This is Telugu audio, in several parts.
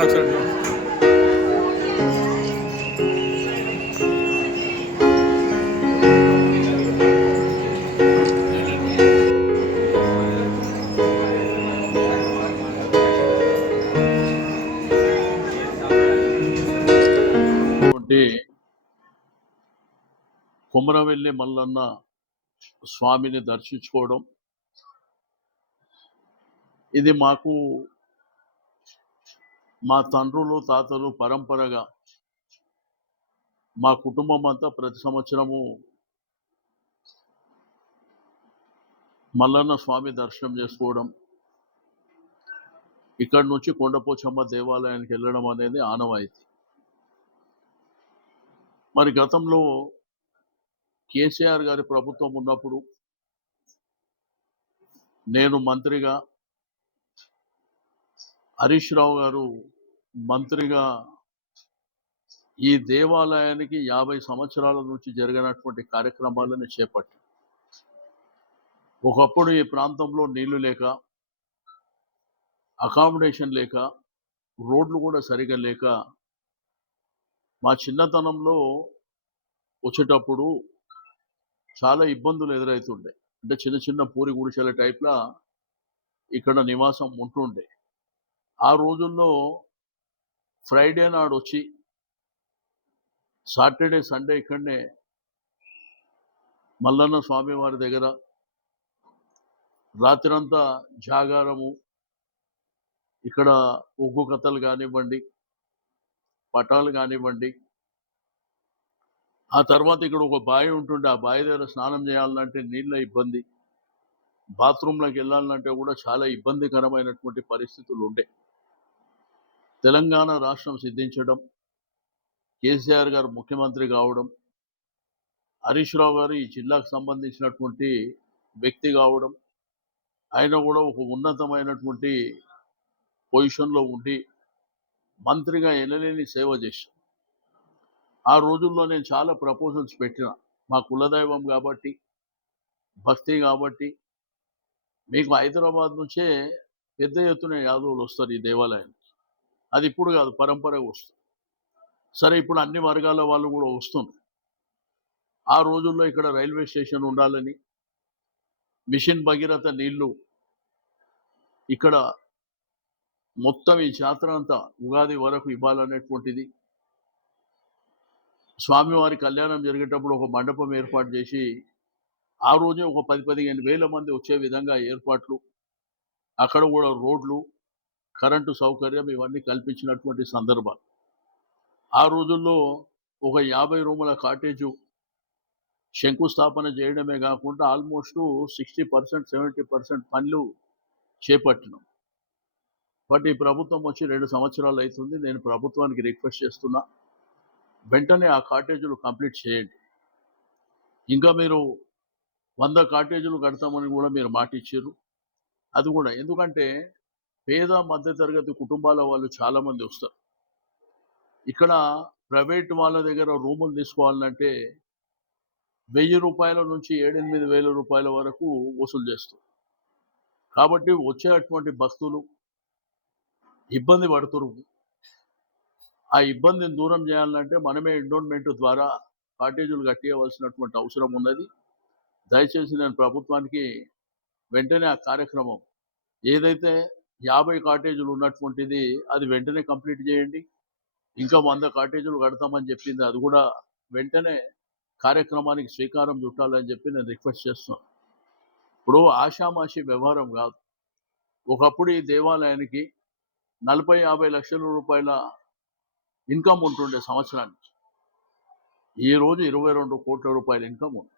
సార్ ఒకసారి కుమరవెల్లి మల్లన్న స్వామిని దర్శించుకోవడం ఇది మాకు మా తండ్రులు తాతలు పరంపరగా మా కుటుంబం అంతా ప్రతి సంవత్సరము మల్లన్న స్వామి దర్శనం చేసుకోవడం, ఇక్కడి నుంచి కొండపోచమ్మ దేవాలయానికి వెళ్ళడం అనేది ఆనవాయితీ. మరి గతంలో కేసీఆర్ గారి ప్రభుత్వం ఉన్నప్పుడు నేను మంత్రిగా, హరీష్ రావు గారు మంత్రిగా ఈ దేవాలయానికి 50 సంవత్సరాల నుంచి జరిగినటువంటి కార్యక్రమాలను చేపట్టి, ఒకప్పుడు ఈ ప్రాంతంలో నీళ్లు లేక, అకామిడేషన్ లేక, రోడ్లు కూడా సరిగా లేక, మా చిన్నతనంలో వచ్చేటప్పుడు చాలా ఇబ్బందులు ఎదురవుతుండే. అంటే చిన్న చిన్న పూరి గుడిసెల టైప్లా ఇక్కడ నివాసం ఉంటుండే. ఆ రోజుల్లో ఫ్రైడే నాడు వచ్చి సాటర్డే సండే ఇక్కడనే మల్లన్న స్వామి వారి దగ్గర రాత్రంతా జాగారము, ఇక్కడ ఒగ్గు కథలు కానివ్వండి, పటాలు కానివ్వండి, ఆ తర్వాత ఇక్కడ ఒక బావి ఉంటుండే, ఆ బావి దగ్గర స్నానం చేయాలంటే నీళ్ళ ఇబ్బంది, బాత్రూంలోకి వెళ్ళాలంటే కూడా చాలా ఇబ్బందికరమైనటువంటి పరిస్థితులు ఉండే. తెలంగాణ రాష్ట్రం సిద్ధించడం, కేసీఆర్ గారు ముఖ్యమంత్రి కావడం, హరీష్ రావు గారు ఈ జిల్లాకు సంబంధించినటువంటి వ్యక్తి కావడం, ఆయన కూడా ఒక ఉన్నతమైనటువంటి పొజిషన్లో ఉండి మంత్రిగా ఎనలేని సేవ చేశాం. ఆ రోజుల్లో నేను చాలా ప్రపోజల్స్ పెట్టిన, మా కులదైవం కాబట్టి, భక్తి కాబట్టి మీకు హైదరాబాద్ నుంచే పెద్ద ఎత్తున యాదవులు వస్తారు ఈ దేవాలయానికి. అది ఇప్పుడు కాదు, పరంపరగా వస్తుంది. సరే, ఇప్పుడు అన్ని వర్గాల వాళ్ళు కూడా వస్తున్నారు. ఆ రోజుల్లో ఇక్కడ రైల్వే స్టేషన్ ఉండాలని, మిషన్ భగీరథ నీళ్లు ఇక్కడ మొత్తం ఈ జాతర అంతా ఉగాది వరకు ఇవ్వాలనేటువంటిది, స్వామివారి కళ్యాణం జరిగేటప్పుడు ఒక మండపం ఏర్పాటు చేసి ఆ రోజే ఒక 10-15 వేల మంది వచ్చే విధంగా ఏర్పాట్లు, అక్కడ కూడా రోడ్లు, కరెంటు సౌకర్యం ఇవన్నీ కల్పించినటువంటి సందర్భాలు. ఆ రోజుల్లో ఒక 50 రూముల కాటేజు శంకుస్థాపన చేయడమే కాకుండా ఆల్మోస్ట్ 60%, 70% పనులు చేపట్టినాం. బట్ ఈ ప్రభుత్వం వచ్చి 2 సంవత్సరాలు అవుతుంది. నేను ప్రభుత్వానికి రిక్వెస్ట్ చేస్తున్నా, వెంటనే ఆ కాటేజీలు కంప్లీట్ చేయండి. ఇంకా మీరు 100 కాటేజీలు కడతామని కూడా మీరు మాట ఇచ్చారు. అది కూడా ఎందుకంటే పేద మధ్యతరగతి కుటుంబాల వాళ్ళు చాలామంది వస్తారు. ఇక్కడ ప్రైవేట్ వాళ్ళ దగ్గర రూములు తీసుకోవాలంటే 1000 రూపాయల నుంచి 7-8 వేల రూపాయల వరకు వసూలు చేస్తారు. కాబట్టి వచ్చేటువంటి భక్తులు ఇబ్బంది పడుతున్నారు. ఆ ఇబ్బందిని దూరం చేయాలంటే మనమే ఎండోన్మెంట్ ద్వారా కాటేజీలు కట్టేయవలసినటువంటి అవసరం ఉన్నది. దయచేసి నేను ప్రభుత్వానికి వెంటనే ఆ కార్యక్రమం ఏదైతే 50 కాటేజీలు ఉన్నటువంటిది అది వెంటనే కంప్లీట్ చేయండి. ఇంకా 100 కాటేజీలు కడతామని చెప్పింది, అది కూడా వెంటనే కార్యక్రమానికి శ్రీకారం చుట్టాలని చెప్పి నేను రిక్వెస్ట్ చేస్తున్నాను. ఇప్పుడు ఆషామాషి వ్యవహారం కాదు. ఒకప్పుడు ఈ దేవాలయానికి 40-50 లక్షల రూపాయల ఇన్కమ్ ఉంటుండే సంవత్సరానికి. ఈరోజు 22 కోట్ల రూపాయల ఇన్కమ్ ఉంది.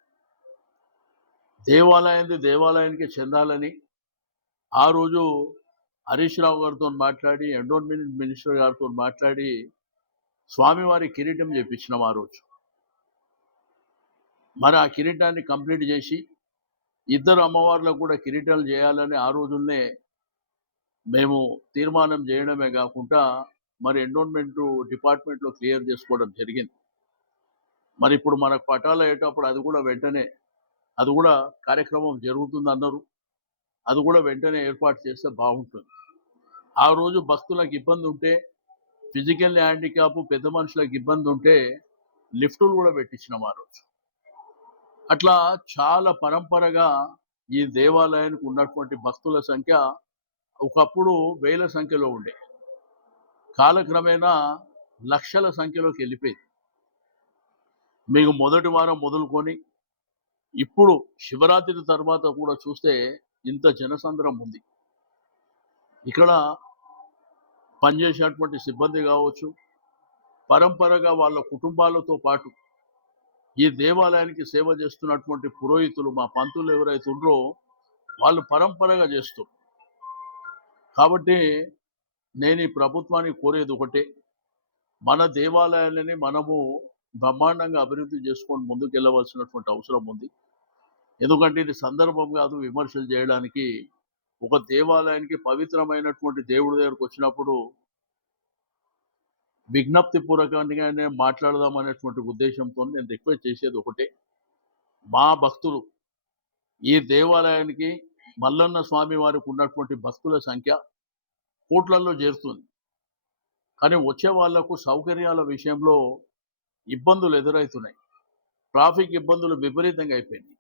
దేవాలయానికి చెందాలని ఆ రోజు హరీష్ రావు గారితో మాట్లాడి, ఎండోన్మెంట్ మినిస్టర్ గారితో మాట్లాడి స్వామివారి కిరీటం చేపించినాం ఆ రోజు. మరి ఆ కిరీటాన్ని కంప్లీట్ చేసి 2 అమ్మవార్లకు కూడా కిరీటాలు చేయాలని ఆ రోజుల్నే మేము తీర్మానం చేయడమే కాకుండా మరి ఎండోన్మెంట్ డిపార్ట్మెంట్లో క్లియర్ చేసుకోవడం జరిగింది. మరి ఇప్పుడు మనకు పటాలు అయ్యేటప్పుడు అది కూడా వెంటనే అది కూడా కార్యక్రమం జరుగుతుంది అన్నారు. అది కూడా వెంటనే ఏర్పాటు చేస్తే బాగుంటుంది. ఆ రోజు భక్తులకు ఇబ్బంది ఉంటే ఫిజికల్ హ్యాండిక్యాప్ పెద్ద మనుషులకు ఇబ్బంది ఉంటే లిఫ్టులు కూడా పెట్టించినాం ఆ రోజు. అట్లా చాలా పరంపరగా ఈ దేవాలయానికి ఉన్నటువంటి భక్తుల సంఖ్య ఒకప్పుడు వేల సంఖ్యలో ఉండే, కాలక్రమేణా లక్షల సంఖ్యలోకి వెళ్ళిపోయింది. మీకు మొదటి వారం మొదలుకొని ఇప్పుడు శివరాత్రి తర్వాత కూడా చూస్తే ఇంత జనసంద్రం ఉంది. ఇక్కడ పనిచేసేటువంటి సిబ్బంది కావచ్చు, పరంపరగా వాళ్ళ కుటుంబాలతో పాటు ఈ దేవాలయానికి సేవ చేస్తున్నటువంటి పురోహితులు, మా పంతులు ఎవరైతే ఉన్నారో వాళ్ళు పరంపరగా చేస్తారు. కాబట్టి నేను ఈ ప్రభుత్వానికి కోరేది ఒకటే, మన దేవాలయాలని మనము బ్రహ్మాండంగా అభివృద్ధి చేసుకొని ముందుకు వెళ్ళవలసినటువంటి అవసరం ఉంది. ఎందుకంటే ఇది సందర్భం కాదు విమర్శలు చేయడానికి. ఒక దేవాలయానికి పవిత్రమైనటువంటి దేవుడి దగ్గరకు వచ్చినప్పుడు విజ్ఞప్తి పూర్వకంగానే మాట్లాడదాం అనేటువంటి ఉద్దేశంతో నేను రిక్వెస్ట్ చేసేది ఒకటే, మా భక్తులు ఈ దేవాలయానికి మల్లన్న స్వామి వారికి ఉన్నటువంటి భక్తుల సంఖ్య కోట్లల్లో చేరుతుంది. కానీ వచ్చే వాళ్లకు సౌకర్యాల విషయంలో ఇబ్బందులు ఎదురవుతున్నాయి. ట్రాఫిక్ ఇబ్బందులు విపరీతంగా అయిపోయినాయి.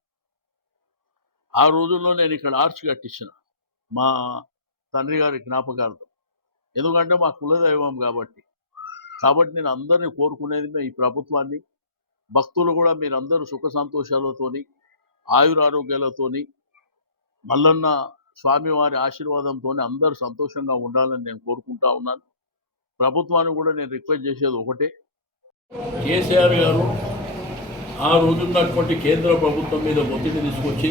ఆ రోజుల్లో నేను ఇక్కడ ఆర్చ్ కట్టించిన మా తండ్రి గారి జ్ఞాపకార్థం, ఎందుకంటే మా కులదైవం కాబట్టి నేను అందరినీ కోరుకునేది ఈ ప్రభుత్వాన్ని, భక్తులు కూడా మీరందరూ సుఖ సంతోషాలతోని ఆయురారోగ్యాలతోని మల్లన్న స్వామివారి ఆశీర్వాదంతో అందరూ సంతోషంగా ఉండాలని నేను కోరుకుంటా ఉన్నాను. ప్రభుత్వాన్ని కూడా నేను రిక్వెస్ట్ చేసేది ఒకటే, కేసీఆర్ గారు ఆ రోజున్నటువంటి కేంద్ర ప్రభుత్వం మీద ఒత్తిడి తీసుకొచ్చి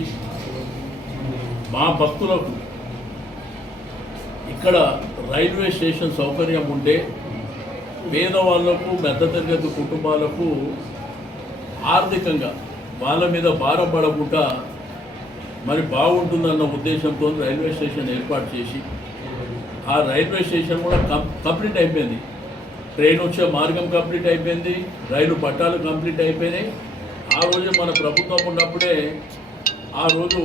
మా భక్తులకు ఇక్కడ రైల్వే స్టేషన్ సౌకర్యం ఉంటే పేదవాళ్లకు, మధ్యతరగతి కుటుంబాలకు ఆర్థికంగా వాళ్ళ మీద భారం పడకుండా మరి బాగుంటుందన్న ఉద్దేశంతో రైల్వే స్టేషన్ ఏర్పాటు చేసి ఆ రైల్వే స్టేషన్ కూడా కంప్లీట్ అయిపోయింది. ట్రైన్ వచ్చే మార్గం కంప్లీట్ అయిపోయింది, రైలు పట్టాలు కంప్లీట్ అయిపోయినాయి. ఆ రోజు మన ప్రభుత్వం ఉన్నప్పుడే ఆ రోజు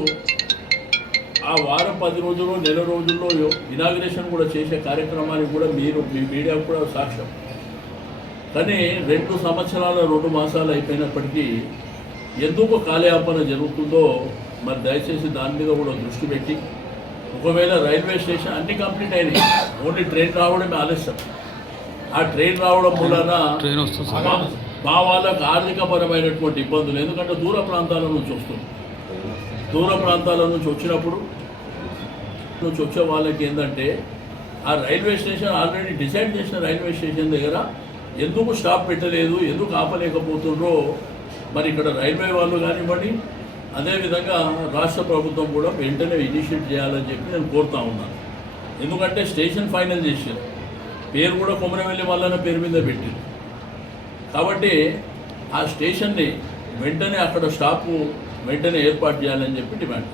ఆ వారం 10 రోజుల్లో నెల రోజుల్లో ఇనాగ్రేషన్ కూడా చేసే కార్యక్రమానికి కూడా మీరు మీ మీడియా కూడా సాక్ష్యం. కానీ 2 సంవత్సరాల 2 మాసాలు అయిపోయినప్పటికీ ఎందుకు కాలయాపన జరుగుతుందో మరి దయచేసి దాని మీద కూడా దృష్టి పెట్టి, ఒకవేళ రైల్వే స్టేషన్ అన్ని కంప్లీట్ అయినాయి, ఓన్లీ ట్రైన్ రావడమే ఆలస్యం. ఆ ట్రైన్ రావడం వలన మా వాళ్ళకు ఆర్థికపరమైనటువంటి ఇబ్బందులు, ఎందుకంటే దూర ప్రాంతాల నుంచి వస్తుంది. దూర ప్రాంతాల నుంచి వచ్చినప్పుడు వచ్చే వాళ్ళకి ఏంటంటే ఆ రైల్వే స్టేషన్ ఆల్రెడీ డిసైడ్ చేసిన రైల్వే స్టేషన్ దగ్గర ఎందుకు స్టాప్ పెట్టలేదు, ఎందుకు ఆపలేకపోతుండ్రో మరి ఇక్కడ రైల్వే వాళ్ళు కానివ్వండి, అదేవిధంగా రాష్ట్ర ప్రభుత్వం కూడా వెంటనే ఇనిషియేట్ చేయాలని చెప్పి నేను కోరుతా ఉన్నాను. ఎందుకంటే స్టేషన్ ఫైనల్ చేశారు, పేరు కూడా కొమరవెల్లి మల్లన్న పేరు మీద పెట్టారు. కాబట్టి ఆ స్టేషన్ని వెంటనే అక్కడ స్టాపు వెంటనే ఏర్పాటు చేయాలని చెప్పి డిమాండ్.